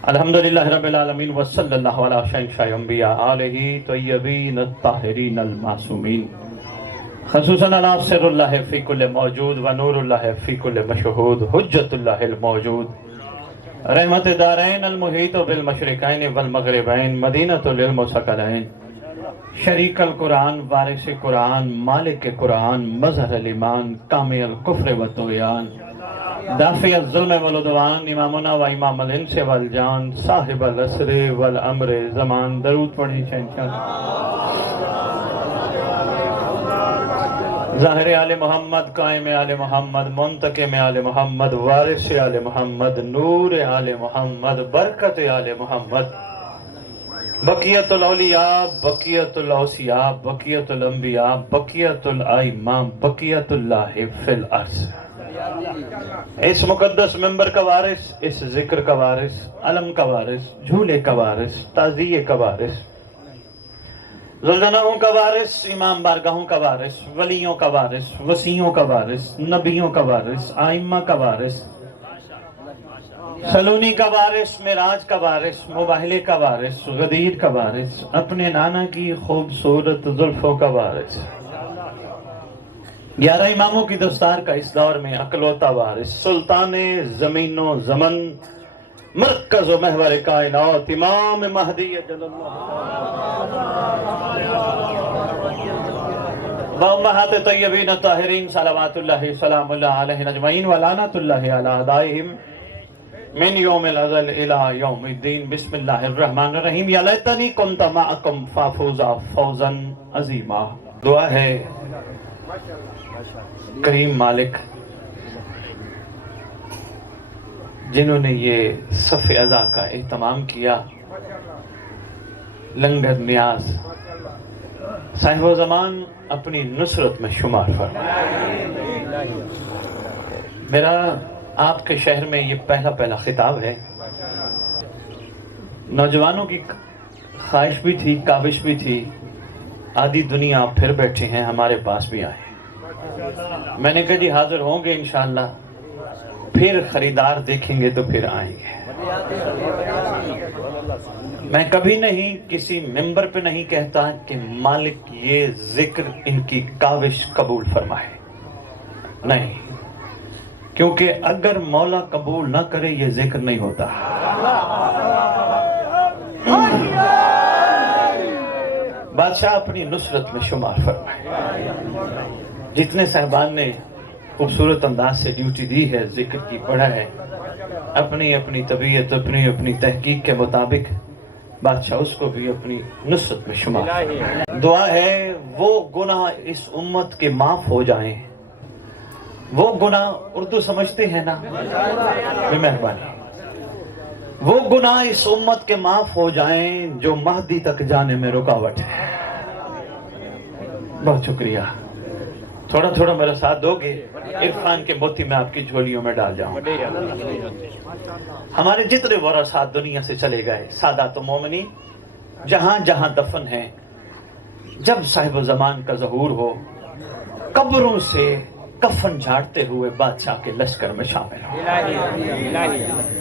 الحمدللہ رب العالمین وصلی اللہ علی شہنشاہ انبیاء آلہ طیبین الطاہرین المعصومین خصوصاً علی سر اللہ فی کل موجود و نور اللہ فی کل مشہود حجت اللہ الموجود رحمت دارین المحیط بالمشرقین والمغربین مدینۃ العلم ثقلین شریک القرآن وارث قرآن مالک قرآن مظہر الایمان کامل الکفر و طغیان دافع الظلم والعدوان امامنا و امام الانس والجان صاحب العصر والامر زمان درود پڑھی ظاہر آل محمد قائم آل محمد منتقم آل محمد وارث آل محمد نور آل محمد برکت آل محمد بقیت الاولیاء بقیت الاوصیاء بقیت الانبیاء بقیت الائمہ بقیت اللہ فی الارض اس مقدس ممبر کا وارث اس ذکر کا وارث علم کا وارث جھولے کا وارث تعزیے کا وارث ذوالجناحوں کا وارث امام بارگاہوں کا وارث ولیوں کا وارث وسیعوں کا وارث نبیوں کا وارث آئمہ کا وارث سلونی کا وارث معراج کا وارث مباہلے کا وارث غدیر کا وارث اپنے نانا کی خوبصورت زلفوں کا وارث 11 اماموں کی دستار کا اس دور میں اکلوتا وارث سلطان زمین و زمن مرکز و محور کائنات امام مہدی جل اللہ بامہات طیبین طاہرین صلوات اللہ سلام اللہ علیہ اجمعین ولعنت اللہ علی اعدائہم من یوم الازل الى یوم الدین بسم اللہ الرحمن الرحیم یا لیتنی کنت معکم فافوزا فوزا عظیما دعا ہے کریم مالک جنہوں نے یہ صف عزا کا اہتمام کیا لنگر نیاز صاحب و زمان اپنی نصرت میں شمار فرمائے میرا آپ کے شہر میں یہ پہلا خطاب ہے نوجوانوں کی خواہش بھی تھی کاوش بھی تھی آدھی دنیا پھر بیٹھے ہیں ہمارے پاس بھی آئے میں نے کہا جی حاضر ہوں گے انشاءاللہ پھر خریدار دیکھیں گے تو پھر آئیں گے میں کبھی نہیں کسی ممبر پہ نہیں کہتا کہ مالک یہ ذکر ان کی کاوش قبول فرمائے نہیں کیونکہ اگر مولا قبول نہ کرے یہ ذکر نہیں ہوتا بادشاہ اپنی نصرت میں شمار فرمائے جتنے صاحبان نے خوبصورت انداز سے ڈیوٹی دی ہے ذکر کی پڑھا ہے اپنی اپنی طبیعت اپنی تحقیق کے مطابق بادشاہ اس کو بھی اپنی نصرت میں شمار فرمائے دعا ہے وہ گناہ اس امت کے معاف ہو جائیں وہ گناہ اردو سمجھتے ہیں نا بے مہربانی وہ گناہ اس امت کے معاف ہو جائیں جو مہدی تک جانے میں رکاوٹ ہے بہت شکریہ تھوڑا تھوڑا میرا ساتھ دو گے عرفان کے موتی میں آپ کی جھولیوں میں ڈال جاؤں ہمارے جتنے ورثات دنیا سے چلے گئے سادات و مومنین جہاں جہاں دفن ہیں جب صاحب و زمان کا ظہور ہو قبروں سے کفن جھاڑتے ہوئے بادشاہ کے لشکر میں شامل ہو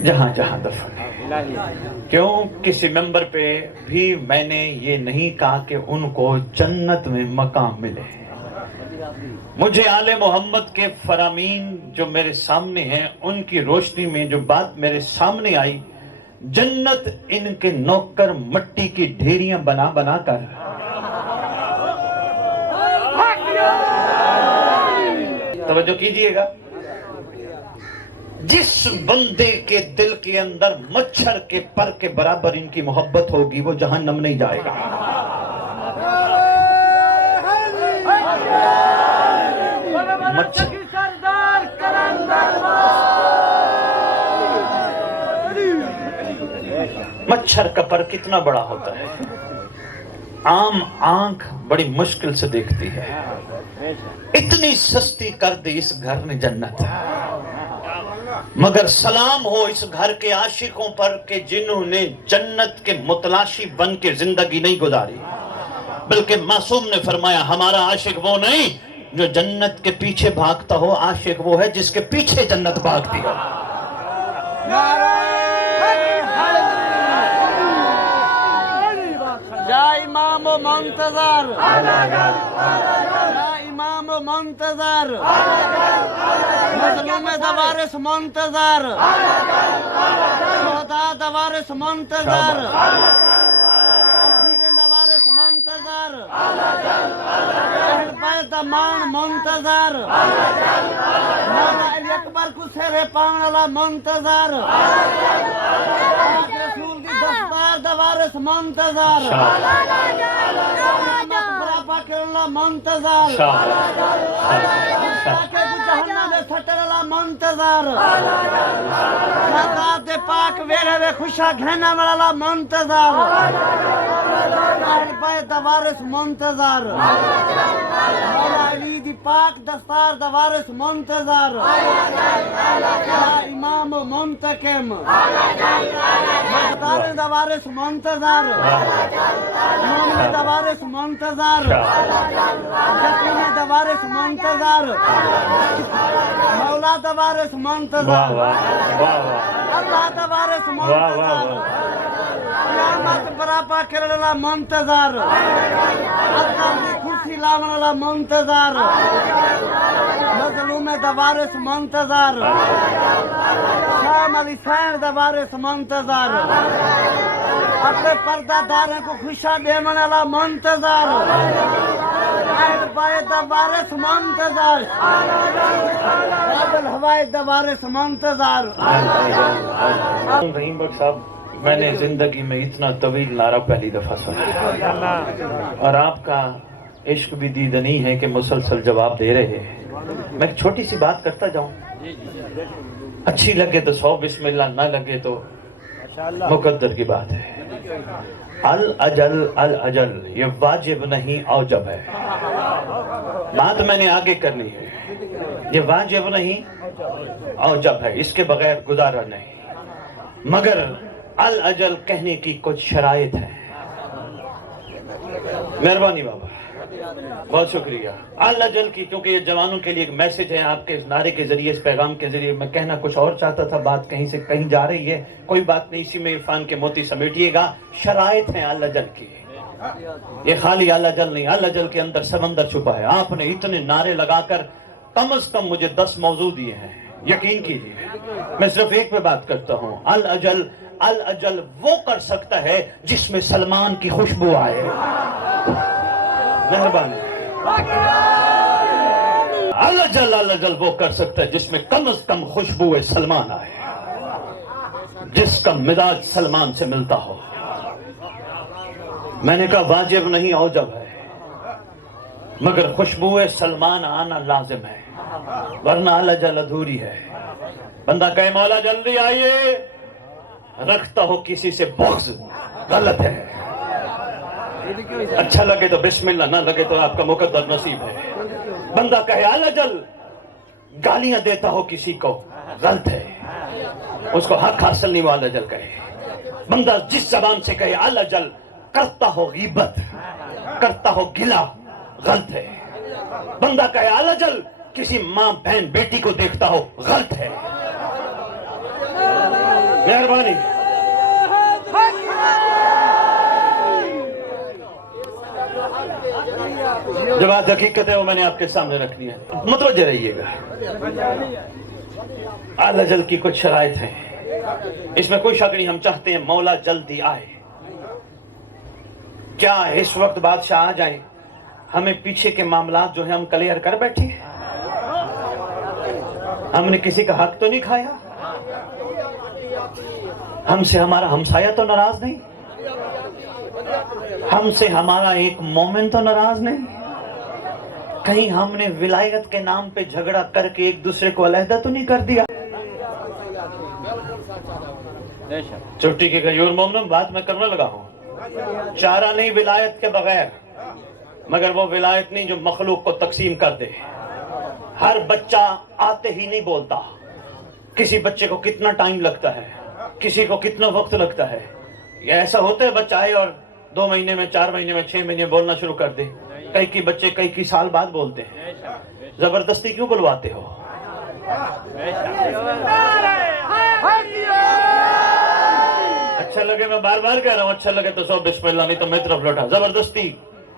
جہاں جہاں دفن ہے کیوں کسی ممبر پہ بھی میں نے یہ نہیں کہا کہ ان کو جنت میں مقام ملے مجھے آل محمد کے فرامین جو میرے سامنے ہیں ان کی روشنی میں جو بات میرے سامنے آئی جنت ان کے نوکر مٹی کی ڈھیریاں بنا بنا کر توجہ کیجئے گا جس بندے کے دل کے اندر مچھر کے پر کے برابر ان کی محبت ہوگی وہ جہنم نہیں جائے گا مچھر کا پر کتنا بڑا ہوتا ہے عام آنکھ بڑی مشکل سے دیکھتی ہے اتنی سستی کر دی اس گھر نے جنت مگر سلام ہو اس گھر کے عاشقوں پر کہ جنہوں نے جنت کے متلاشی بن کے زندگی نہیں گزاری بلکہ معصوم نے فرمایا ہمارا عاشق وہ نہیں جو جنت کے پیچھے بھاگتا ہو عاشق وہ ہے جس کے پیچھے جنت بھاگتی ہو منتظر یا امام منتظر مظلوم دوارس منتظر شہداء دوارس منتظر دوارس منتظر اہل بیت مان منتظر مولا علی اکبر کو سیرے پاؤں والا منتظر رسول کی دستار دوارس منتظر برابا کرنا منتظر جہنم میں سٹر والا منتظر شہداء پاک ویڑے وے خوشا گھنا والا منتظر اہل بیت وارث منتظر مولا علی دی پاک دستار دوارث منتظر یا امام منتقم مقدار دوارث منتظر مومن دوارث منتظر یقین دوارث منتظر مولا دوارث منتظر اللہ دوارث منتظر قیامت برابا کرنا منتظر اللہ کی کرسی لاونا منتظر مظلوم دوارث منتظر شام علی سین دوارث منتظر اپنے پردہ داروں کو خوشا دیمن والا منتظر اہل بیت دوارث منتظر قابل ہوائے دوارث منتظر رحیم بخش صاحب میں نے زندگی میں اتنا طویل نعرہ پہلی دفعہ سنا اور آپ کا عشق بھی دیدنی ہے کہ مسلسل جواب دے رہے ہیں میں ایک چھوٹی سی بات کرتا جاؤں اچھی لگے تو 100 بسم اللہ نہ لگے تو مقدر کی بات ہے الاجل یہ واجب نہیں اوجب ہے بات میں نے آگے کرنی ہے یہ واجب نہیں اوجب ہے اس کے بغیر گزارا نہیں مگر الاجل کہنے کی کچھ شرائط ہے مہربانی بابا بہت شکریہ الاجل کی کیونکہ یہ جوانوں کے لیے ایک میسج ہے آپ کے اس نعرے کے ذریعے اس پیغام کے ذریعے میں کہنا کچھ اور چاہتا تھا بات کہیں سے کہیں جا رہی ہے کوئی بات نہیں اسی میں عرفان کے موتی سمیٹیے گا شرائط ہیں الاجل کی یہ خالی الاجل نہیں الاجل کے اندر سمندر چھپا ہے آپ نے اتنے نعرے لگا کر کم از کم مجھے 10 موضوع دیے ہیں یقین کیجیے میں صرف ایک پہ بات کرتا ہوں الاجل وہ کر سکتا ہے جس میں سلمان کی خوشبو آئے مہربانی الاجل وہ کر سکتا ہے جس میں کم از کم خوشبو سلمان آئے جس کا مزاج سلمان سے ملتا ہو میں نے کہا واجب نہیں اوجب ہے مگر خوشبو سلمان آنا لازم ہے ورنہ الاجل ادھوری ہے بندہ کہے مولا جلدی آئیے رکھتا ہو کسی سے بغض غلط ہے اچھا لگے تو بسم اللہ نہ لگے تو آپ کا مقدر نصیب ہے بندہ کہے الاجل گالیاں دیتا ہو کسی کو غلط ہے اس کو حق حاصل نہیں وہ الاجل کہے بندہ جس زبان سے کہے الاجل کرتا ہو غیبت کرتا ہو گلہ غلط ہے بندہ کہے الاجل کسی ماں بہن بیٹی کو دیکھتا ہو غلط ہے مہربانی جو بات حقیقت ہے وہ میں نے آپ کے سامنے رکھنی ہے متوجہ رہیے گا الاجل کی کچھ شرائط ہیں اس میں کوئی شک نہیں ہم چاہتے ہیں مولا جلدی آئے کیا اس وقت بادشاہ آ جائیں ہمیں پیچھے کے معاملات جو ہیں ہم کلیئر کر بیٹھے ہم نے کسی کا حق تو نہیں کھایا ہم سے ہمارا ہمسایہ تو ناراض نہیں ہم سے ہمارا ایک مومن تو ناراض نہیں کہیں ہم نے ولایت کے نام پہ جھگڑا کر کے ایک دوسرے کو علیحدہ تو نہیں کر دیا چھٹی کے غیور مومن بات میں کرنے لگا ہوں چارہ نہیں ولایت کے بغیر مگر وہ ولایت نہیں جو مخلوق کو تقسیم کر دے ہر بچہ آتے ہی نہیں بولتا کسی بچے کو کتنا ٹائم لگتا ہے کسی کو کتنا وقت لگتا ہے یہ ایسا ہوتا ہے بچہ آئے اور 2 مہینے میں 4 مہینے میں 6 مہینے بولنا شروع کر دے کئی کی بچے کئی کی سال بعد بولتے ہیں زبردستی کیوں بلواتے ہو اچھا لگے میں بار بار کہہ رہا ہوں اچھا لگے تو 100 بسم اللہ نہیں تو میں طرف لوٹا زبردستی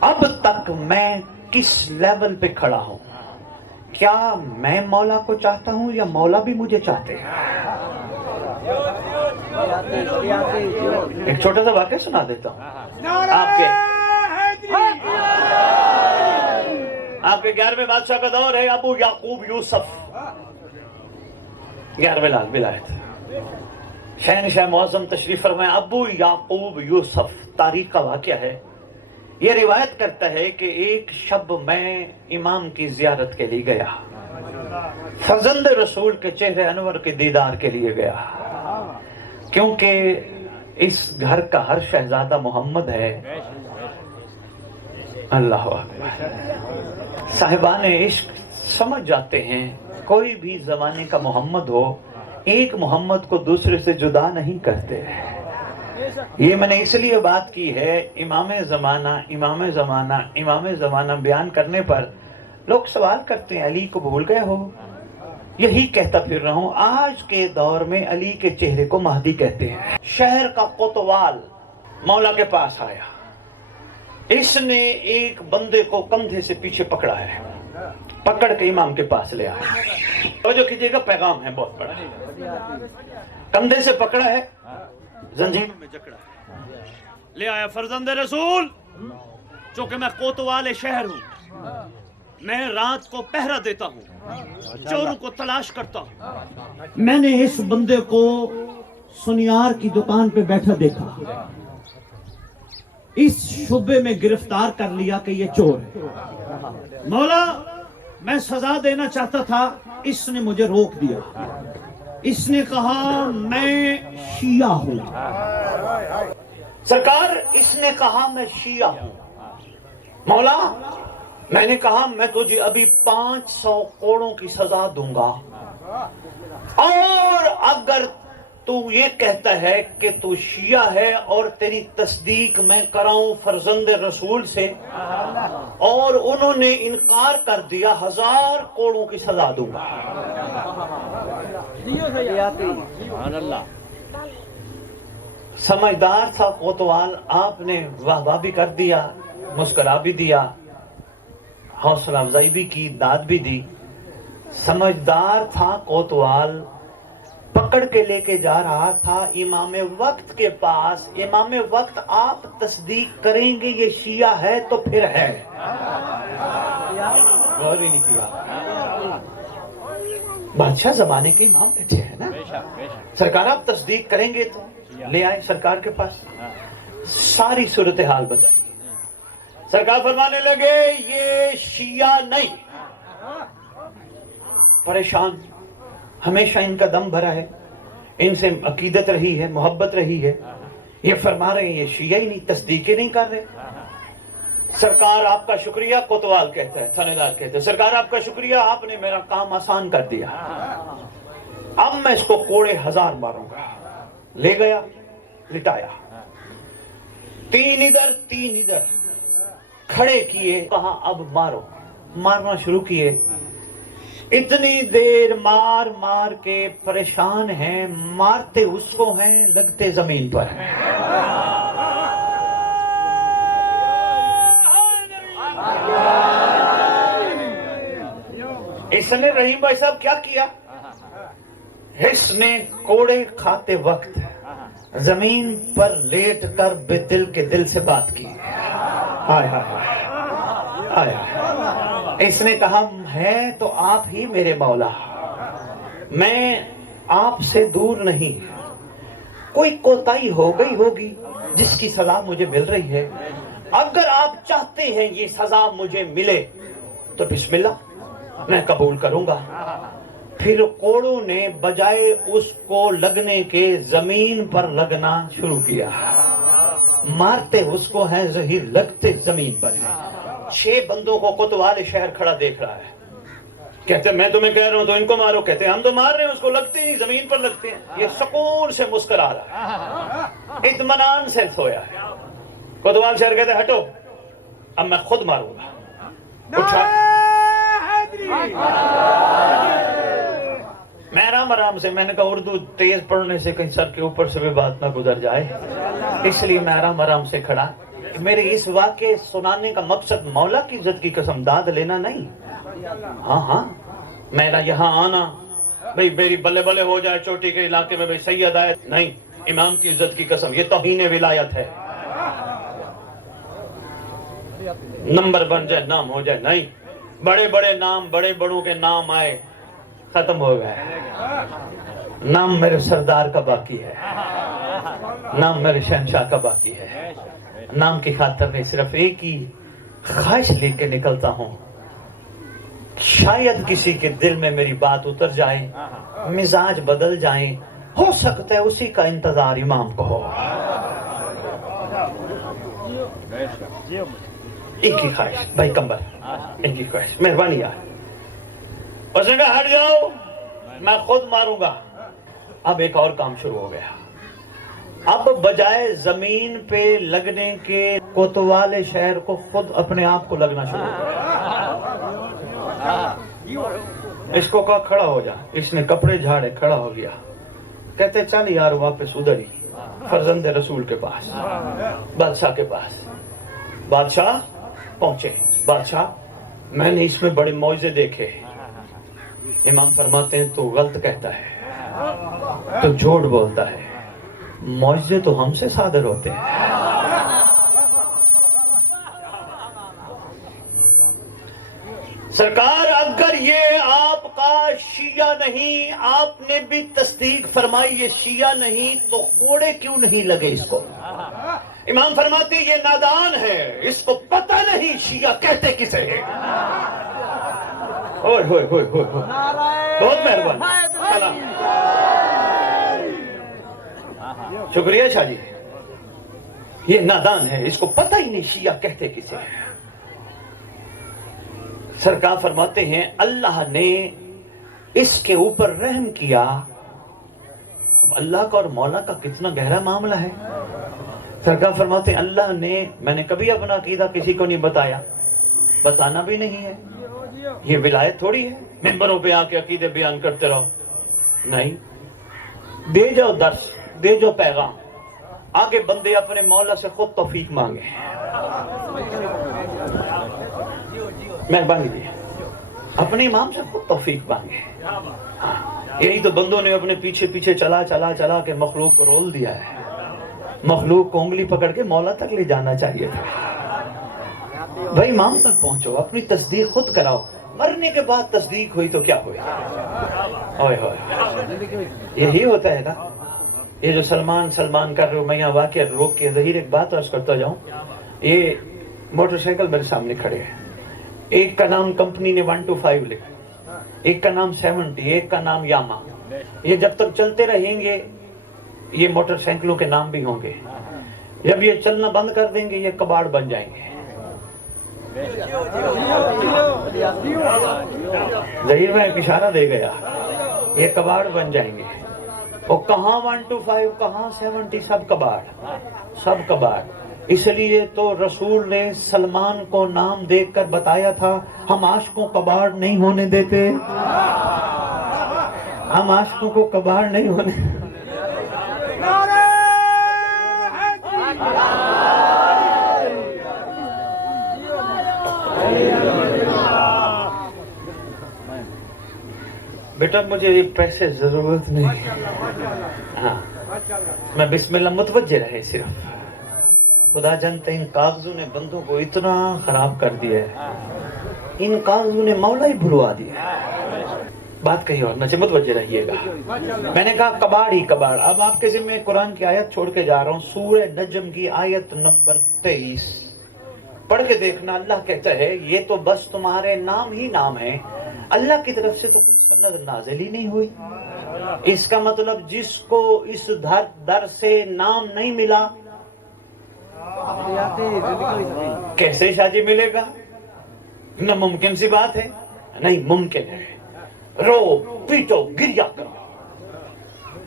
اب تک میں کس لیول پہ کھڑا ہوں؟ کیا میں مولا کو چاہتا ہوں یا مولا بھی مجھے چاہتے ہیں؟ ایک چھوٹا سا واقعہ سنا دیتا ہوں. آپ کے 11ویں بادشاہ کا دور ہے. ابو یعقوب یوسف 11ویں لال ولایت شہنشاہ معظم تشریف فرمائے. ابو یعقوب یوسف تاریخ کا واقعہ ہے. یہ روایت کرتا ہے کہ ایک شب میں امام کی زیارت کے لیے گیا. فرزند رسول کے چہرے انور کے دیدار کے لیے گیا، کیونکہ اس گھر کا ہر شہزادہ محمد ہے. اللہ اکبر. صاحبان عشق سمجھ جاتے ہیں کوئی بھی زمانے کا محمد ہو، ایک محمد کو دوسرے سے جدا نہیں کرتے. یہ میں نے اس لیے بات کی ہے، امام زمانہ بیان کرنے پر لوگ سوال کرتے ہیں علی کو بھول گئے ہو. یہی کہتا پھر رہا ہوں، آج کے دور میں علی کے چہرے کو مہدی کہتے ہیں. شہر کا کوتوال مولا کے پاس آیا. اس نے ایک بندے کو کندھے سے پیچھے پکڑا ہے، پکڑ کے امام کے پاس لے آیا. توجہ کیجئے گا، پیغام ہے بہت بڑا. کندھے سے پکڑا ہے، زنجیر میں جکڑا ہے، لے آیا. فرزند رسول، چونکہ میں کوتوال شہر ہوں، میں رات کو پہرا دیتا ہوں، چوروں کو تلاش کرتا ہوں. میں نے اس بندے کو سنیار کی دکان پہ بیٹھا دیکھا، اس شبے میں گرفتار کر لیا کہ یہ چور ہے. مولا، میں سزا دینا چاہتا تھا، اس نے مجھے روک دیا. اس نے کہا میں شیعہ ہوں. سرکار، اس نے کہا میں شیعہ ہوں. مولا، میں نے کہا میں تجھے ابھی 500 کوڑوں کی سزا دوں گا، اور اگر تو یہ کہتا ہے کہ تو شیعہ ہے اور تیری تصدیق میں کراؤں فرزند رسول سے، اور انہوں نے انکار کر دیا، 1000 کوڑوں کی سزا دوں گا. سمجھدار تھا کوتوال. آپ نے واہ واہ بھی کر دیا، مسکرا بھی دیا، حوصلہ افزائی بھی کی، داد بھی دی. سمجھدار تھا کوتوال. پکڑ کے لے کے جا رہا تھا امام وقت کے پاس. امام وقت، آپ تصدیق کریں گے یہ شیعہ ہے تو پھر ہے. غور ہی نہیں کیا. بادشاہ زمانے کے امام بیٹھے ہیں نا. سرکار، آپ تصدیق کریں گے تو لے آئے سرکار کے پاس. ساری صورتحال بتائی. سرکار فرمانے لگے یہ شیعہ نہیں. پریشان، ہمیشہ ان کا دم بھرا ہے، ان سے عقیدت رہی ہے، محبت رہی ہے. یہ فرما رہے ہیں یہ شیعہ ہی نہیں، تصدیق ہی نہیں کر رہے. سرکار آپ کا شکریہ. کوتوال کہتا ہے، تھانے دار کہتا ہے، سرکار آپ کا شکریہ، آپ نے میرا کام آسان کر دیا. اب میں اس کو کوڑے 1000 ماروں گا. لے گیا، لٹایا. 3 ادھر 3 ادھر کھڑے کیے، کہا اب مارو. مارنا شروع کیے. اتنی دیر مار مار کے پریشان ہیں. مارتے اس کو ہیں، لگتے زمین پر ہیں. اس نے رحیم بھائی صاحب کیا کیا؟ اس نے کوڑے کھاتے وقت زمین پر لیٹ کر بے دل کے دل سے بات کی. اس نے کہا ہے تو آپ ہی میرے مولا، میں آپ سے دور نہیں. کوئی کوتاہی ہو گئی ہوگی جس کی سزا مجھے مل رہی ہے. اگر آپ چاہتے ہیں یہ سزا مجھے ملے تو بسم اللہ، میں قبول کروں گا. پھر کوڑوں نے بجائے اس کو لگنے کے زمین پر لگنا شروع کیا. مارتے اس کو ہیں زہیر، لگتے زمین پر ہیں. 6 بندوں کو کوتوال شہر کھڑا دیکھ رہا ہے. کہتے ہیں میں تمہیں کہہ رہا ہوں تو ان کو مارو. کہتے ہیں ہم تو مار رہے ہیں، اس کو لگتے ہی زمین پر لگتے ہیں. یہ سکون سے مسکرا رہا ہے، اطمینان سے سویا ہے. کوتوال شہر کہتے ہیں ہٹو، اب میں خود ماروں گا. اٹھا میں آرام سے، میں نے کہا اردو تیز پڑھنے سے کہیں سر کے اوپر سے بھی بات نہ گزر جائے، اس لیے میں آرام سے کھڑا. میرے اس واقعے سنانے کا مقصد مولا کی عزت کی قسم داد لینا نہیں. ہاں میرا یہاں آنا بھئی میری بلے بلے ہو جائے چوٹی کے علاقے میں بھئی سید آئے نہیں. امام کی عزت کی قسم یہ توہین ولایت ہے. نمبر بن جائے نام ہو جائے نہیں. بڑے بڑے نام بڑے بڑوں کے نام آئے ختم ہو گئے. نام میرے سردار کا باقی ہے. نام میرے شہنشاہ کا باقی ہے. نام کی خاطر میں صرف ایک ہی خواہش لے کے نکلتا ہوں. شاید کسی کے دل میں میری بات اتر جائے مزاج بدل جائیں. ہو سکتا ہے اسی کا انتظار امام کو ہو. ایک ہی خواہش بھائی کمبر ایک ہی خواہش مہربانی یار. اس نے کہا ہٹ جاؤ میں خود ماروں گا. اب ایک اور کام شروع ہو گیا. اب بجائے زمین پہ لگنے کے کوتوال شہر کو خود اپنے آپ کو لگنا شروع ہو گیا. اس کو کہا کھڑا ہو جا. اس نے کپڑے جھاڑے کھڑا ہو گیا. کہتے چل یار واپس ادھر ہی فرزند رسول کے پاس بادشاہ کے پاس. بادشاہ پہنچے. بادشاہ میں نے اس میں بڑے معجزے دیکھے. امام فرماتے ہیں تو غلط کہتا ہے تو جھوٹ بولتا ہے. معجزے تو ہم سے صادر ہوتے ہیں. سرکار اگر یہ آپ کا شیعہ نہیں آپ نے بھی تصدیق فرمائی یہ شیعہ نہیں تو کوڑے کیوں نہیں لگے اس کو. امام فرماتے یہ نادان ہے اس کو پتہ نہیں شیعہ کہتے کسے ہیں. ہوئے ہوئے ہوئے ہوئے بہت مہربانی سلام. شکریہ شاہ جی. یہ نادان ہے اس کو پتہ ہی نہیں شیعہ کہتے کسے ہیں. سرکار فرماتے ہیں اللہ نے اس کے اوپر رحم کیا. اب اللہ کا اور مولا کا کتنا گہرا معاملہ ہے. سرکار فرماتے ہیں اللہ نے میں نے کبھی اپنا عقیدہ کسی کو نہیں بتایا بتانا بھی نہیں ہے. یہ ولایت تھوڑی ہے ممبروں پہ آ کے عقیدے بیان کرتے رہو. نہیں دے جاؤ درس دے جو پیغام. آگے بندے اپنے مولا سے خود توفیق مانگے. مہربانی دی اپنے امام سے خود توفیق مانگے. یہی تو بندوں نے اپنے پیچھے پیچھے چلا چلا چلا کے مخلوق کو رول دیا ہے. مخلوق کو انگلی پکڑ کے مولا تک لے جانا چاہیے تھا. بھائی امام تک پہنچو اپنی تصدیق خود کراؤ. مرنے کے بعد تصدیق ہوئی تو کیا ہوئی. یہی ہوتا ہے نا. یہ جو سلمان کر رہے ہو میں یہاں واقعہ روک کے ظہیر ایک بات عرض کرتا جاؤں. یہ موٹر سائیکل میرے سامنے کھڑے ہیں. ایک کا نام کمپنی نے 125 لکھا ایک کا نام 70 ایک کا نام یاما. یہ جب تک چلتے رہیں گے یہ موٹر سائیکلوں کے نام بھی ہوں گے. جب یہ چلنا بند کر دیں گے یہ کباڑ بن جائیں گے. ظہیر میں ایک اشارہ دے گیا یہ کباڑ بن جائیں گے. اور کہاں 125 کہاں 70 سب کباڑ سب کباڑ. اس لیے تو رسول نے سلمان کو نام دیکھ کر بتایا تھا ہم عاشقوں کباڑ نہیں ہونے دیتے. ہم عاشقوں کو کباڑ نہیں ہونے. بیٹا مجھے یہ پیسے ضرورت نہیں. ہاں میں بسم اللہ متوجہ رہے. صرف خدا جانتا ان کاغذوں نے بندوں کو اتنا خراب کر دیا ہے. ان کاغذوں نے مولا ہی بھلوا دیا. بات کہیں اور نہ سے متوجہ رہیے گا. میں نے کہا کباڑ ہی کباڑ. اب آپ کے ذمہ قرآن کی آیت چھوڑ کے جا رہا ہوں. سورہ نجم کی آیت نمبر 23 پڑھ کے دیکھنا. اللہ کہتا ہے یہ تو بس تمہارے نام ہی نام ہے. اللہ کی طرف سے تو کوئی سند نازل ہی نہیں ہوئی. اس کا مطلب جس کو اس در سے نام نہیں ملا کیسے شاہ جی ملے گا. نہ ممکن سی بات ہے. نہیں ممکن ہے. رو پیٹو گریا کرو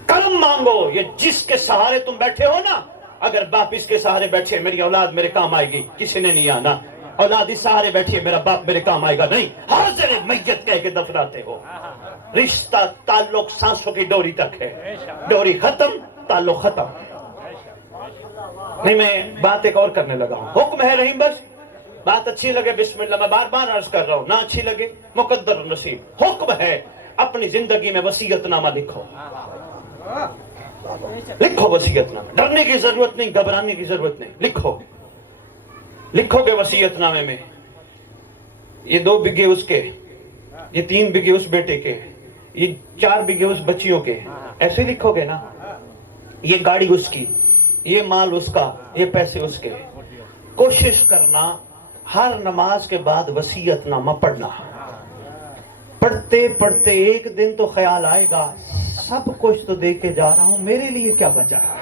کرم مانگو. یہ جس کے سہارے تم بیٹھے ہو نا اگر باپ اس کے سہارے بیٹھے میری اولاد میرے کام آئے گی. کسی نے نہیں آنا. اولاد اس سہارے بیٹھی ہے میرا باپ میرے کام آئے گا. نہیں حاضر میت کہہ کے دفناتے ہو. رشتہ تعلق سانسوں کی ڈوری تک ہے. ڈوری ختم تعلق ختم. نہیں میں بات ایک اور کرنے لگا ہوں. حکم ہے رحیم بخش, بات اچھی لگے بسم اللہ, میں بار بار عرض کر رہا ہوں, نہ اچھی لگے مقدر نصیب. حکم ہے اپنی زندگی میں وصیت نامہ لکھو, لکھو وصیت نامہ. ڈرنے کی ضرورت نہیں, گھبرانے کی ضرورت نہیں, لکھو. لکھو کہ وصیت نامے میں یہ 2 بگھے اس کے, یہ 3 بگھے اس بیٹے کے, یہ 4 بگھے اس بچیوں کے, ایسے لکھو گے نا. یہ گاڑی اس کی, یہ مال اس کا, یہ پیسے اس کے. کوشش کرنا ہر نماز کے بعد وصیت نامہ پڑھنا. پڑھتے پڑھتے ایک دن تو خیال آئے گا سب کچھ تو دے کے جا رہا ہوں, میرے لیے کیا بچا ہے.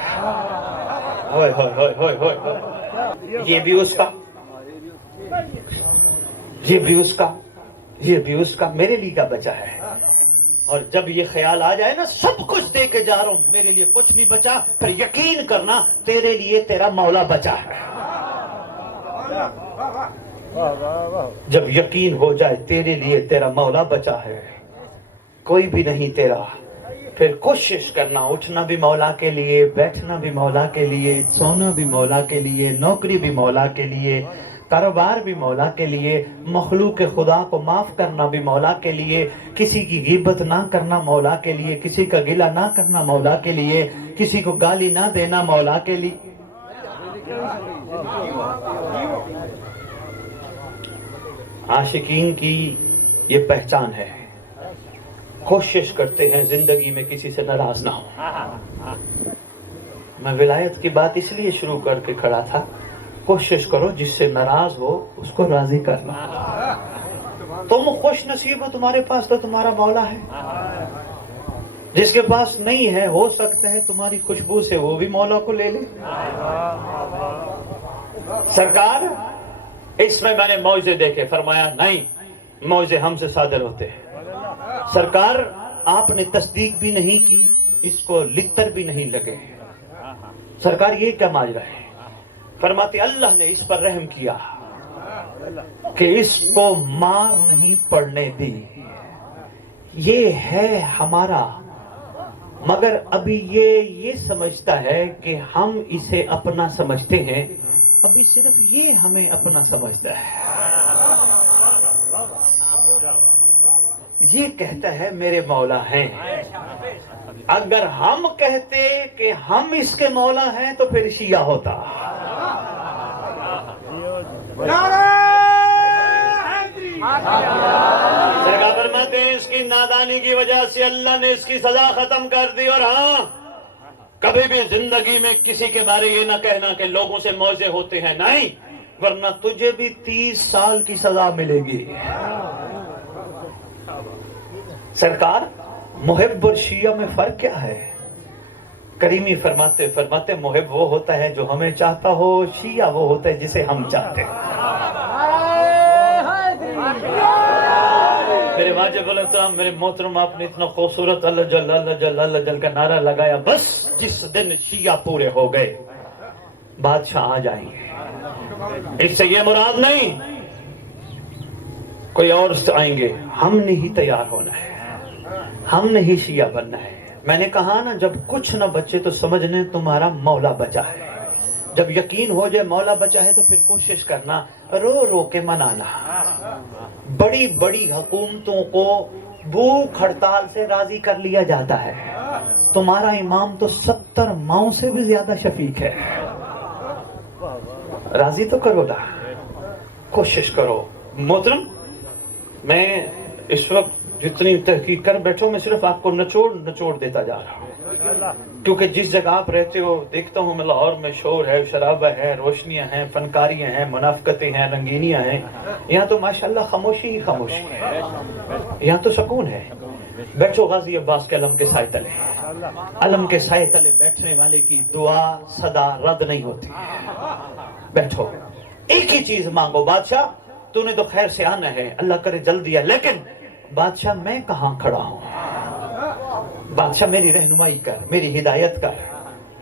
ہوئے ہوئے ہوئے ہوئے ہوئے ہوئے, یہ بھی اس کا, یہ بھی اس کا, یہ بھی اس کا, میرے لیے کیا بچا ہے. اور جب یہ خیال آ جائے نا سب کچھ دے کے جا رہا ہوں میرے لیے کچھ نہیں بچا, پھر یقین کرنا تیرے لیے تیرا مولا بچا ہے. جب یقین ہو جائے تیرے لیے تیرا مولا بچا ہے, کوئی بھی نہیں تیرا, پھر کوشش کرنا اٹھنا بھی مولا کے لیے, بیٹھنا بھی مولا کے لیے, سونا بھی مولا کے لیے, نوکری بھی مولا کے لیے, کاروبار بھی مولا کے لیے, مخلوق خدا کو معاف کرنا بھی مولا کے لیے, کسی کی غیبت نہ کرنا مولا کے لیے, کسی کا گلہ نہ کرنا مولا کے لیے, کسی کو گالی نہ دینا مولا کے لیے. عاشقین کی یہ پہچان ہے, کوشش کرتے ہیں زندگی میں کسی سے ناراض نہ ہو. میں ولایت کی بات اس لیے شروع کر کے کھڑا تھا, کوشش کرو جس سے ناراض ہو اس کو راضی کرنا. تم خوش نصیب ہو, تمہارے پاس تو تمہارا مولا ہے. جس کے پاس نہیں ہے ہو سکتا ہے تمہاری خوشبو سے وہ بھی مولا کو لے لے. سرکار اس میں نے موعظے دیکھے, فرمایا نہیں موعظے ہم سے صادر ہوتے ہیں. سرکار آپ نے تصدیق بھی نہیں کی, اس کو لتر بھی نہیں لگے. سرکار یہ کیا ماجرا ہے؟ فرماتے اللہ نے اس پر رحم کیا کہ اس کو مار نہیں پڑنے دی. یہ ہے ہمارا, مگر ابھی یہ سمجھتا ہے کہ ہم اسے اپنا سمجھتے ہیں, ابھی صرف یہ ہمیں اپنا سمجھتا ہے. یہ کہتا ہے میرے مولا ہیں. اگر ہم کہتے کہ ہم اس کے مولا ہیں تو پھر شیعہ ہوتا. سرکار فرماتے ہیں اس کی نادانی کی وجہ سے اللہ نے اس کی سزا ختم کر دی. اور ہاں کبھی بھی زندگی میں کسی کے بارے یہ نہ کہنا کہ لوگوں سے موعظے ہوتے ہیں, نہیں, ورنہ تجھے بھی 30 سال کی سزا ملے گی. سرکار محب اور شیعہ میں فرق کیا ہے؟ کریمی فرماتے محب وہ ہوتا ہے جو ہمیں چاہتا ہو, شیعہ وہ ہوتا ہے جسے ہم چاہتے ہیں. میرے واجب الحترام میرے محترم, آپ نے اتنا خوبصورت اللہ جل اللہ جل اللہ جل کا نعرہ لگایا. بس جس دن شیعہ پورے ہو گئے بادشاہ آ جائیں گے. اس سے یہ مراد نہیں کوئی اور آئیں گے, ہم نے ہی تیار ہونا ہے, ہم نے ہی شیعہ بننا ہے. میں نے کہا نا جب کچھ نہ بچے تو سمجھنے تمہارا مولا بچا ہے. جب یقین ہو جائے مولا بچا ہے تو پھر کوشش کرنا رو رو کے منانا. بڑی بڑی حکومتوں کو بھوک ہڑتال سے راضی کر لیا جاتا ہے. تمہارا امام تو 70 ماؤں سے بھی زیادہ شفیق ہے. راضی تو کرو نا, کوشش کرو. محترم میں اس وقت جتنی تحقیق کر بیٹھو میں صرف آپ کو نچوڑ دیتا جا رہا ہوں, کیونکہ جس جگہ آپ رہتے ہو دیکھتا ہوں میں لاہور میں شور ہے, شرابہ ہے, روشنیاں ہیں, فنکاریاں ہیں, منافقتیں ہیں, رنگینیاں ہیں. یہاں تو ماشاءاللہ خاموشی ہی خاموشی ہے, یہاں تو سکون ہے. بیٹھو غازی عباس کے علم کے سائے تلے, علم کے سائے تلے بیٹھنے والے کی دعا صدا رد نہیں ہوتی. بیٹھو, ایک ہی چیز مانگو, بادشاہ تو نے تو خیر سے آنا ہے, اللہ کرے جلدی ہے, لیکن بادشاہ میں کہاں کھڑا ہوں؟ بادشاہ میری رہنمائی کر, میری ہدایت کر.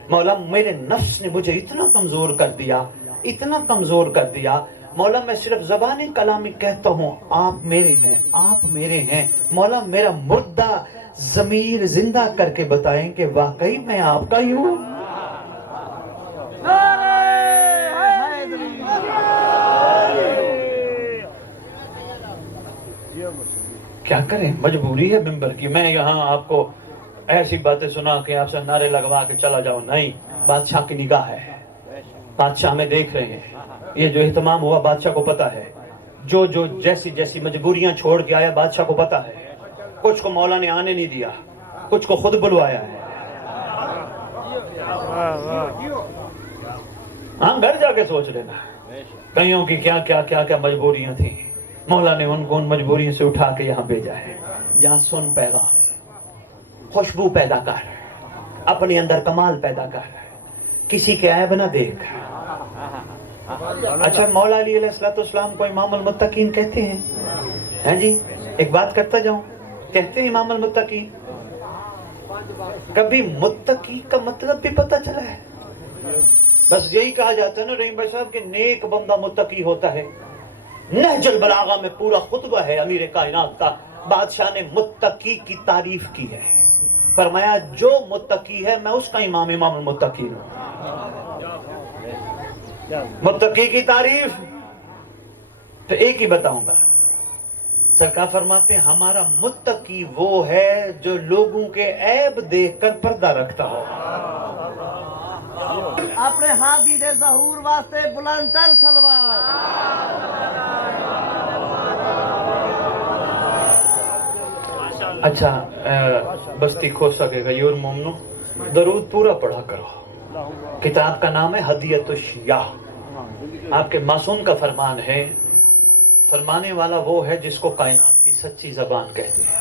مولا میرے نفس نے مجھے اتنا کمزور کر دیا, اتنا کمزور کر دیا. مولا میں صرف زبان کلامی کہتا ہوں آپ میرے ہیں, آپ میرے ہیں. مولا میرا مردہ ضمیر زندہ کر کے بتائیں کہ واقعی میں آپ کا ہی ہوں. کیا کریں, مجبوری ہے ممبر کی. میں یہاں آپ کو ایسی باتیں سنا کے آپ سے نعرے لگوا کے چلا جاؤں, نہیں. بادشاہ کی نگاہ ہے, بادشاہ ہمیں دیکھ رہے ہیں. یہ جو اہتمام ہوا بادشاہ کو پتا ہے, جو جیسی جیسی مجبوریاں چھوڑ کے آیا بادشاہ کو پتا ہے. کچھ کو مولا نے آنے نہیں دیا, کچھ کو خود بلوایا ہے. ہاں گھر جا کے سوچ لینا کئیوں کی کیا کیا کیا کیا مجبوریاں تھیں. مولا نے ان کو ان مجبوریوں سے اٹھا کے یہاں بھیجا ہے. جہاں سن پیغام, خوشبو پیدا کر, اپنے اندر کمال پیدا کر, کسی کے عیب نہ دیکھ. اچھا, مولا علی علیہ السلام کو امام المتقین کہتے ہیں. ہاں جی, ایک بات کرتا جاؤں, کہتے ہیں امام المتقین. کبھی متقی کا مطلب بھی پتہ چلا ہے؟ بس یہی کہا جاتا ہے نا رحیم بھائی صاحب کہ نیک بندہ متقی ہوتا ہے. نہج البلاغہ میں پورا خطبہ ہے امیر کائنات کا. بادشاہ نے متقی کی تعریف کی ہے, فرمایا جو متقی ہے میں اس کا امام المتقین ہوں. متقی کی تعریف تو ایک ہی بتاؤں گا. سرکار فرماتے ہیں ہمارا متقی وہ ہے جو لوگوں کے عیب دیکھ کر پردہ رکھتا ہو. اپنے ہادی دے ظہور واسطے بلند تر سلوات. اچھا, بستی کھو سکے گا یور مومنو, درود پورا پڑھا کرو. کتاب کا نام ہے ہدیت الشیعہ. آپ کے معصوم کا فرمان ہے, فرمانے والا وہ ہے جس کو کائنات کی سچی زبان کہتے ہیں.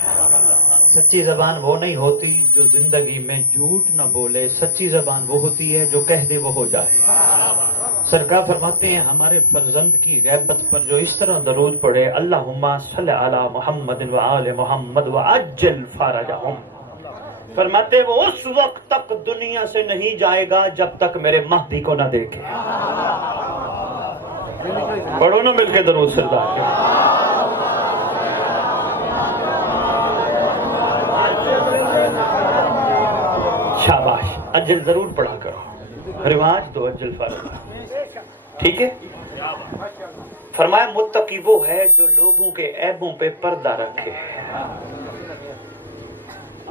سچی زبان وہ نہیں ہوتی جو زندگی میں جھوٹ نہ بولے, سچی زبان وہ ہوتی ہے جو کہہ دے وہ ہو جائے. سرکار فرماتے ہیں ہمارے فرزند کی غیبت پر جو اس طرح درود پڑھے, اللہم صلی علی محمد و آل محمد وعجل فرجہم, فرماتے وہ اس وقت تک دنیا سے نہیں جائے گا جب تک میرے مہدی کو نہ دیکھے. پڑھو نا مل کے درود صلی اللہ علیہ وسلم. شاباش, اجل ضرور پڑھا کرو, رواج دو اجل فرض. ٹھیک ہے. فرمایا متقی وہ ہے جو لوگوں کے عیبوں پہ پردہ رکھے.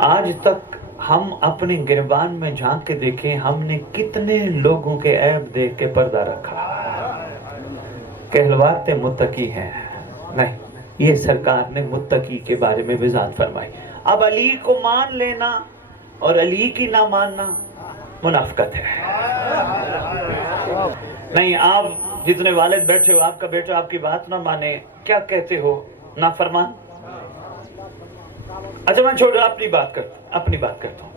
آج تک ہم اپنے گریبان میں جھانک کے دیکھیں ہم نے کتنے لوگوں کے عیب دیکھ کے پردہ رکھا. کہلواتے متقی ہیں, نہیں, یہ سرکار نے متقی کے بارے میں وضاحت فرمائی. اب علی کو مان لینا اور علی کی نہ ماننا منافقت ہے. نہیں, آپ جتنے والد بیٹھے ہو, آپ کا بیٹا آپ کی بات نہ مانے, کیا کہتے ہو, نافرمان. اچھا میں چھوڑ اپنی بات کرتا ہوں.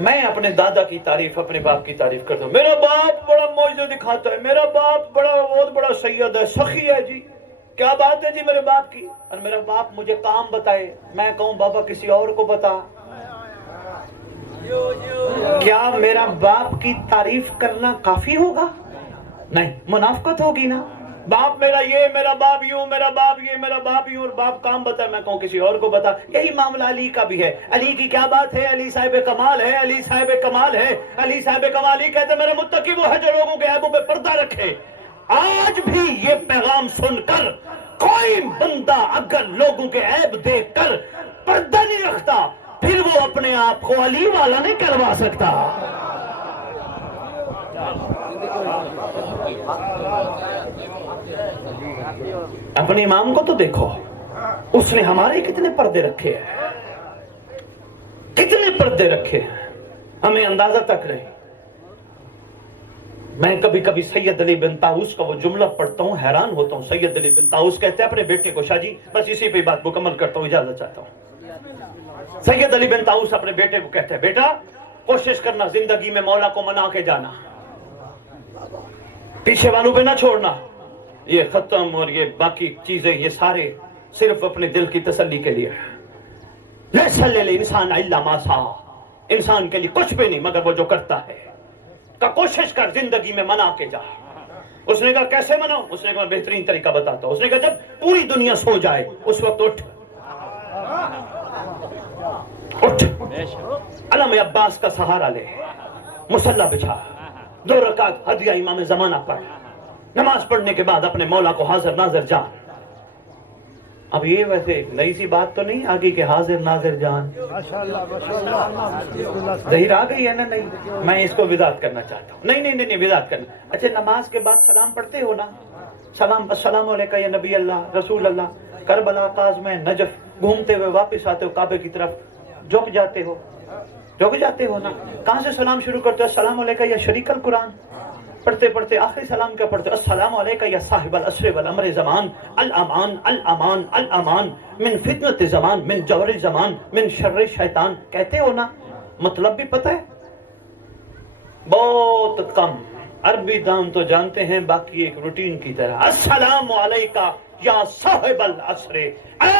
میں اپنے دادا کی تعریف, اپنے باپ کی تعریف کرتا ہوں. میرا باپ بڑا معجزہ دکھاتا ہے, میرا باپ بہت بڑا سید ہے, سخی ہے. جی کیا بات ہے جی میرے باپ کی, اور میرا باپ مجھے کام بتائے, میں کہوں بابا کسی اور کو بتا. کیا میرا باپ کی تعریف کرنا کافی ہوگا؟ نہیں, منافقت ہوگی نا. باپ میرا یہ, میرا باپ یوں, میرا باپ یہ, میرا باپ یوں, اور باپ کام بتا, میں کہوں کسی اور کو بتا. یہی معاملہ علی کا بھی ہے. علی کی کیا بات ہے, علی صاحب کمال ہے, علی صاحب کمال ہے, علی صاحب کمال ہی کہتے میرا متقی وہ ہے جو لوگوں کے عیبوں پہ پردہ رکھے. آج بھی یہ پیغام سن کر کوئی بندہ اگر لوگوں کے عیب دیکھ کر پردہ نہیں رکھتا, پھر وہ اپنے آپ کو علی والا نہیں کہلوا سکتا. اپنے امام کو تو دیکھو, اس نے ہمارے کتنے پردے رکھے ہیں, کتنے پردے رکھے ہیں, ہمیں اندازہ تک نہیں. میں کبھی کبھی سید علی بن طاؤس کا وہ جملہ پڑھتا ہوں, حیران ہوتا ہوں. سید علی بن طاؤس کہتے ہیں اپنے بیٹے کو, شاہ جی بس اسی پہ بات مکمل کرتا ہوں, اجازت چاہتا ہوں. سید علی بن طاؤس اپنے بیٹے کو کہتے ہیں بیٹا کوشش کرنا زندگی میں مولا کو منا کے جانا, پیچھے والوں پہ نہ چھوڑنا. یہ ختم اور یہ باقی چیزیں یہ سارے صرف اپنے دل کی تسلی کے لیے. لیس للانسان الا ما سعى, انسان کے لیے کچھ بھی نہیں مگر وہ جو کرتا ہے. کا کوشش کر زندگی میں منا کے جا. اس نے کہا کیسے مناؤں؟ اس نے کہا بہترین طریقہ بتاتا ہوں. اس نے کہا جب پوری دنیا سو جائے اس وقت اٹھ, علم عباس کا سہارا لے, مصلی بچھا, 2 رکعت ہدیہ امام زمانہ پڑھ, نماز پڑھنے کے بعد اپنے مولا کو حاضر ناظر جان. اب یہ ویسے نئی سی بات تو نہیں آگے کہ حاضر ناظر جان ظہیر آ گئی ہے نا؟ نہیں، میں اس کو وضاحت کرنا چاہتا ہوں. نہیں وضاحت کرنا. اچھا نماز کے بعد سلام پڑھتے ہو نا؟ سلام السلام علیکم یا نبی اللہ رسول اللہ. کربلا قازم نجف گھومتے ہوئے واپس آتے ہو کعبے کی طرف، جھک جاتے ہو نا؟ کہاں سے سلام شروع کرتے ہو؟ السلام علیکم یا شریک القرآن پڑھتے پڑھتے آخری سلام کیا پڑھتے ہو؟ السلام علیکم یا صاحب العصر والامر زمان، الامان الامان الامان من فتنت زمان، من جور زمان، من شر شیطان کہتے ہو نا؟ مطلب بھی پتہ ہے؟ بہت کم عربی دان تو جانتے ہیں، باقی ایک روٹین کی طرح السلام علیکم یا صاحب العصر، اے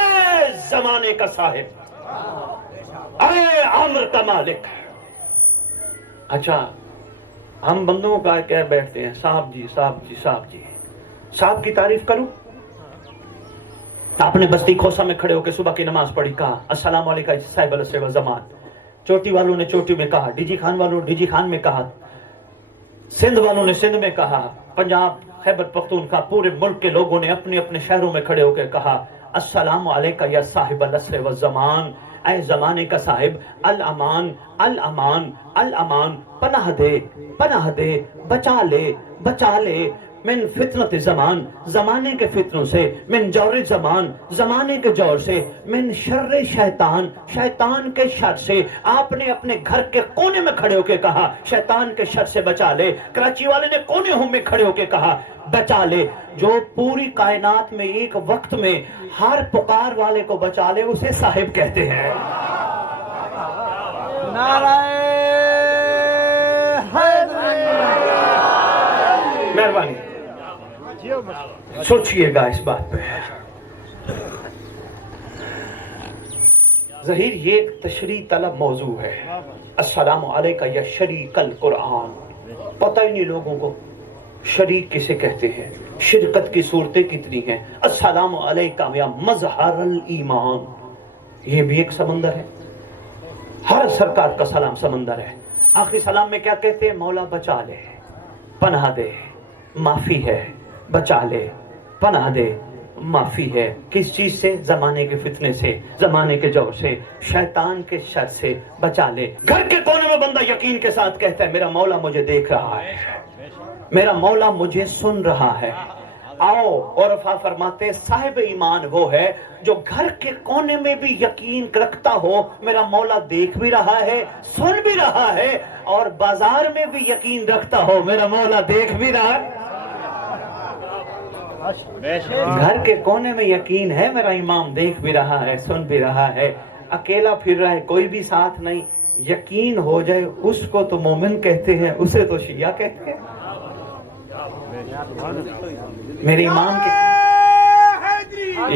زمانے کا صاحب، اے عمر کا مالک. اچھا ہم بندوں کا کہہ بیٹھتے ہیں صاحب جی صاحب جی صاحب جی. صاحب کی تعریف کروں؟ آپ نے بستی کھوسا میں کھڑے ہو کے صبح کی نماز پڑھی، کہا السلام علیکم صاحب العصر والزمان. چوٹی والوں نے چوٹی میں کہا، ڈی جی خان والوں نے ڈی جی خان میں کہا، سندھ والوں نے سندھ میں کہا، پنجاب خیبر پختونخوا پورے ملک کے لوگوں نے اپنے اپنے شہروں میں کھڑے ہو کے کہا السلام علیکم یا صاحب العصر والزمان، اے زمانے کا صاحب، الامان الامان الامان، پناہ دے بچا لے من فتنت زمان، زمانے کے فتنوں سے، من جور زمان، زمانے کے جور سے، من شر شیطان، شیطان کے شر سے. آپ نے اپنے گھر کے کونے میں کھڑے ہو کے کہا شیطان کے شر سے بچا لے. کراچی والے نے کونے میں کھڑے ہو کے کہا بچا لے. جو پوری کائنات میں ایک وقت میں ہر پکار والے کو بچا لے اسے صاحب کہتے ہیں. نعرہ حیدری. مہربانی سوچئے گا اس بات پہ. ظہیر یہ ایک تشریح طلب موضوع ہے. السلام علیکم یا شریک القرآن، پتہ ہی نہیں لوگوں کو شریک کسے کہتے ہیں، شرکت کی صورتیں کتنی ہیں. السلام علیکم یا مظہر الایمان، یہ بھی ایک سمندر ہے. ہر سرکار کا سلام سمندر ہے. آخری سلام میں کیا کہتے ہیں؟ مولا بچا لے، پناہ دے، معافی ہے، بچا لے، پناہ دے، معافی ہے. کس چیز سے؟ زمانے کے فتنے سے، زمانے کے جور سے، شیطان کے شر سے بچا لے. گھر کے کونے میں بندہ یقین کے ساتھ کہتا ہے میرا مولا مجھے دیکھ رہا ہے، میرا مولا مجھے سن رہا ہے. آؤ عرفا فرماتے ہیں صاحب ایمان وہ ہے جو گھر کے کونے میں بھی یقین رکھتا ہو میرا مولا دیکھ بھی رہا ہے، سن بھی رہا ہے، اور بازار میں بھی یقین رکھتا ہو میرا مولا دیکھ بھی رہا ہے. گھر کے کونے میں یقین ہے میرا امام دیکھ بھی رہا ہے، سن بھی رہا ہے، اکیلا پھر رہا ہے، کوئی بھی ساتھ نہیں. یقین ہو جائے اس کو تو مومن کہتے ہیں، اسے تو شیعہ کہتے ہیں. میرے امام کی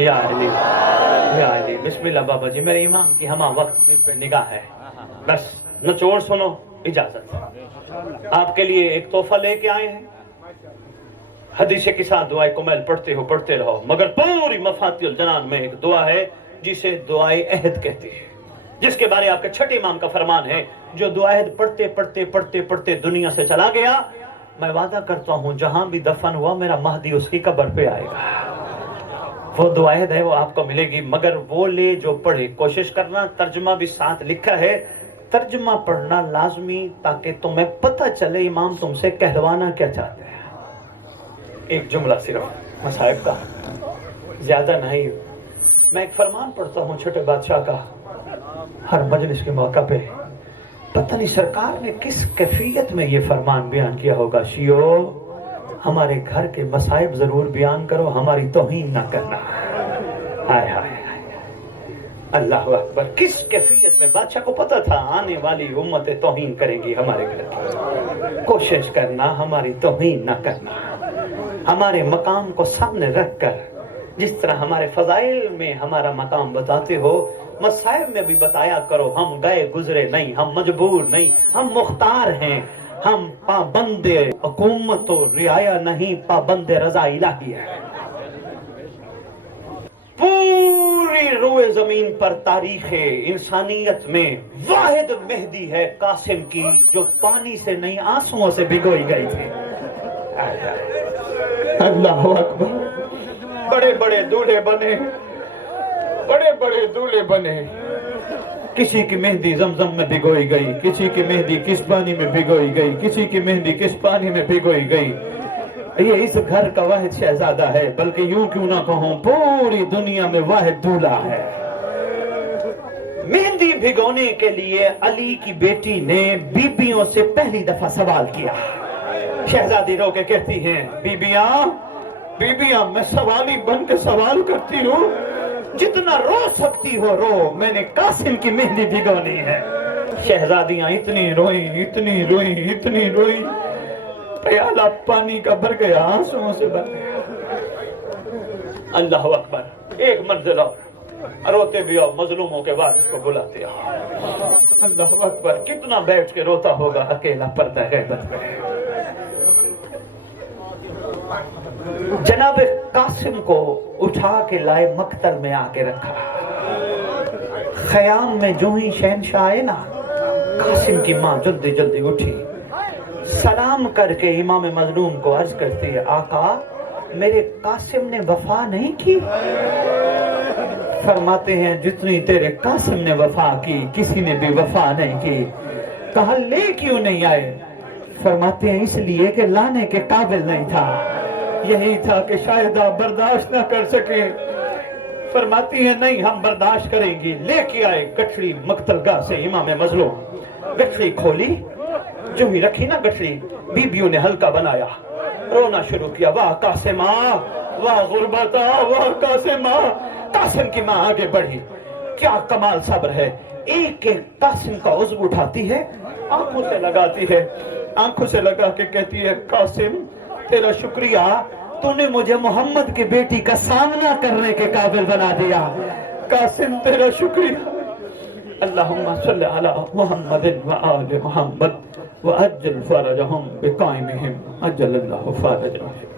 یا علی بسم اللہ بابا جی، میرے امام کی ہمہ وقت میرے پہ نگاہ ہے. بس نچوڑ سنو، اجازت. آپ کے لیے ایک تحفہ لے کے آئے ہیں. حدیث کے ساتھ دعائے کمیل پڑھتے رہو، مگر پوری مفاتیح الجنان میں ایک دعا ہے جسے دعائے عہد کہتے ہیں، جس کے بارے آپ کے چھٹے امام کا فرمان ہے جو دعا عہد پڑھتے دنیا سے چلا گیا، میں وعدہ کرتا ہوں جہاں بھی دفن ہوا میرا مہدی اس کی قبر پہ آئے گا. وہ دعا عہد ہے، وہ آپ کو ملے گی، مگر وہ لے جو پڑھے. کوشش کرنا ترجمہ بھی ساتھ لکھا ہے، ترجمہ پڑھنا لازمی تاکہ تمہیں پتہ چلے امام تم سے کہلوانا کیا چاہتے ہیں. ایک جملہ صرف مصائب کا، زیادہ نہیں. میں ایک فرمان پڑھتا ہوں چھوٹے بادشاہ کا ہر مجلس کے موقع پہ. پتہ نہیں سرکار نے کس کیفیت میں یہ فرمان بیان کیا ہوگا، شیعو ہمارے گھر کے مصائب ضرور بیان کرو، ہماری توہین نہ کرنا. ہائے ہائے اللہ اکبر، کس کیفیت میں بادشاہ کو پتہ تھا آنے والی امت توہین کریں گی ہمارے گھر کی. کوشش کرنا ہماری توہین نہ کرنا، ہمارے مقام کو سامنے رکھ کر جس طرح ہمارے فضائل میں ہمارا مقام بتاتے ہو مصائب میں بھی بتایا کرو. ہم گئے گزرے نہیں، ہم مجبور نہیں، ہم مختار ہیں، ہم پابند حکومت و رعایا نہیں، پابند رضا الہی ہے. پوری روئے زمین پر تاریخ انسانیت میں واحد مہدی ہے قاسم کی جو پانی سے نہیں آنسوؤں سے بھگوئی گئی تھی. اللہ اکبر. بڑے بڑے دولہے بنے، بڑے بڑے دولے بنے. کسی کی مہندی زمزم میں بھگوئی گئی, کسی کی مہندی کس پانی میں بھگوئی گئی, کسی کی مہندی کس پانی میں بھگوئی گئی. یہ اس گھر کا واحد شہزادہ ہے, بلکہ یوں کیوں نہ کہوں پوری دنیا میں واحد دولہا ہے. مہندی بھگونے کے لیے علی کی بیٹی نے بیبیوں سے پہلی دفعہ سوال کیا. شہزادی رو کے کہتی ہیں, بیبیاں میں سوالی بن کے سوال کرتی ہوں, جتنا رو سکتی ہو رو, میں نے قاسم کی مہندی بھگونی ہے. شہزادیاں اتنی روئی, پیالہ پانی کا بھر گیا, آنسوؤں سے بھر گیا. اللہ اکبر. ایک منزل اور, روتے بھی اور مظلوموں کے وارث کو بلاتے آؤ. اللہ اکبر. کتنا بیٹھ کے روتا ہوگا اکیلا پردہ غیبت پہ. جناب قاسم کو اٹھا کے لائے, مقتل میں آ کے رکھا. خیام میں جو ہی شہنشاہ آئے نا, قاسم کی ماں جلدی اٹھی, سلام کر کے امام مظلوم کو عرض کرتی ہے, آقا میرے قاسم نے وفا نہیں کی؟ فرماتے ہیں جتنی تیرے قاسم نے وفا کی کسی نے بھی وفا نہیں کی. کہا لے کیوں نہیں آئے؟ فرماتے ہیں اس لیے کہ لانے کے قابل نہیں تھا. یہی تھا کہ شاید آپ برداشت نہ کر سکیں. فرماتی ہیں نہیں, ہم برداشت کریں گی. لے کے آئے گٹھڑی مقتل گاہ سے امام مظلوم. گٹھڑی کھولی, جو ہی رکھی نا گٹھڑی, بیبیوں نے ہلکا بنایا, رونا شروع کیا. واہ قاسمہ, واہ غربتا, واہ قاسمہ. قاسم کی ماں آگے بڑھی. کیا کمال صبر ہے. ایک ایک قاسم کا عضو اٹھاتی ہے, آنکھوں سے لگاتی ہے, آنکھوں سے لگا کے کہتی ہے, قاسم تیرا شکریہ, تو نے مجھے محمد کی بیٹی کا سامنا کرنے کے قابل بنا دیا. قاسم تیرا شکریہ. اللہم صلی علی محمد و آل محمد وعجل فرجہم بقائمہم عجل اللہ فرجہم.